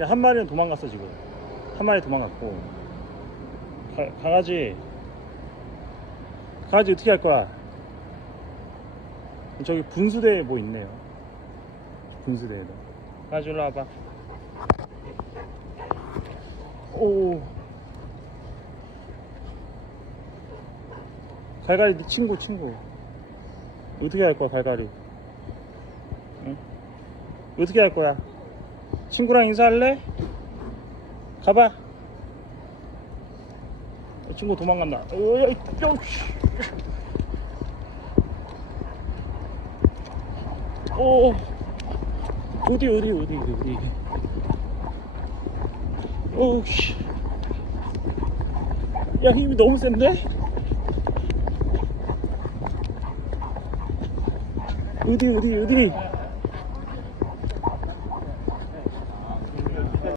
야, 한 마리는 도망갔어 지금. 한 마리 도망갔고. 가, 강아지. 강아지 어떻게 할 거야? 저기 분수대에 뭐 있네요. 분수대에다 강아지 일로 와봐. 오. 갈갈이 네 친구 친구. 어떻게 할 거야 갈갈이? 응? 어떻게 할 거야 친구랑 인사할래? 가봐 어, 친구 도망간다 오야 이 씨. 오 어디 어디 어디 어디 오씨 야 힘이 너무 센데? 어디 어디 어디